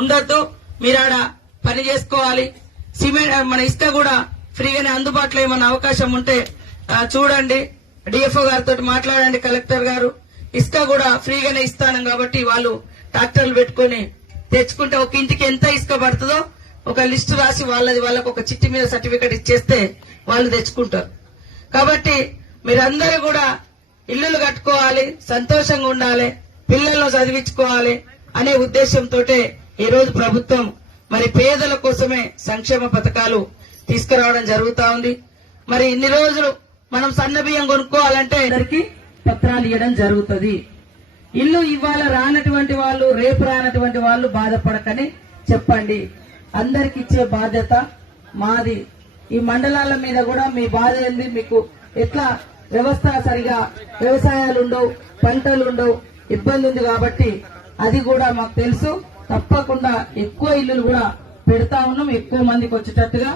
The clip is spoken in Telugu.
ఉండొద్దు, మీరు ఆడ పని చేసుకోవాలి. సిమెంట్ మన ఇసుక కూడా ఫ్రీగానే అందుబాటులో ఏమన్నా అవకాశం ఉంటే చూడండి, డిఎఫ్ఓ గారితో మాట్లాడండి, కలెక్టర్ గారు. ఇసుక కూడా ఫ్రీగానే ఇస్తాను కాబట్టి వాళ్ళు ట్రాక్టర్లు పెట్టుకుని తెచ్చుకుంటే ఒక ఇంటికి ఎంత ఇసుక పడుతుందో ఒక లిస్టు రాసి వాళ్ళకు ఒక చిట్టి మీద సర్టిఫికెట్ ఇచ్చేస్తే వాళ్ళు తెచ్చుకుంటారు. కాబట్టి మీరందరూ కూడా ఇల్లులు కట్టుకోవాలి, సంతోషంగా ఉండాలి, పిల్లలను చదివించుకోవాలి అనే ఉద్దేశంతో ఈ రోజు ప్రభుత్వం మరి పేదల కోసమే సంక్షేమ పథకాలు తీసుకురావడం జరుగుతా ఉంది. మరి ఇన్ని రోజులు మనం సన్న బియ్యం కొనుక్కోవాలంటే అందరికి పత్రాలు ఇవ్వడం జరుగుతుంది. ఇల్లు ఇవాళ రానటువంటి వాళ్ళు, రేపు రానటువంటి వాళ్ళు బాధపడకని చెప్పండి. అందరికి ఇచ్చే బాధ్యత మాది. ఈ మండలాల మీద కూడా మీ బాధ ఏంది, మీకు ఎట్లా వ్యవస్థ సరిగా వ్యవసాయాలు ఉండవు, పంటలు ఉండవు, ఇబ్బంది ఉంది కాబట్టి అది కూడా మాకు తెలుసు. తప్పకుండా ఎక్కువ ఇల్లులు కూడా పెడతా ఉన్నాం, ఎక్కువ మందికి వచ్చేటట్టుగా.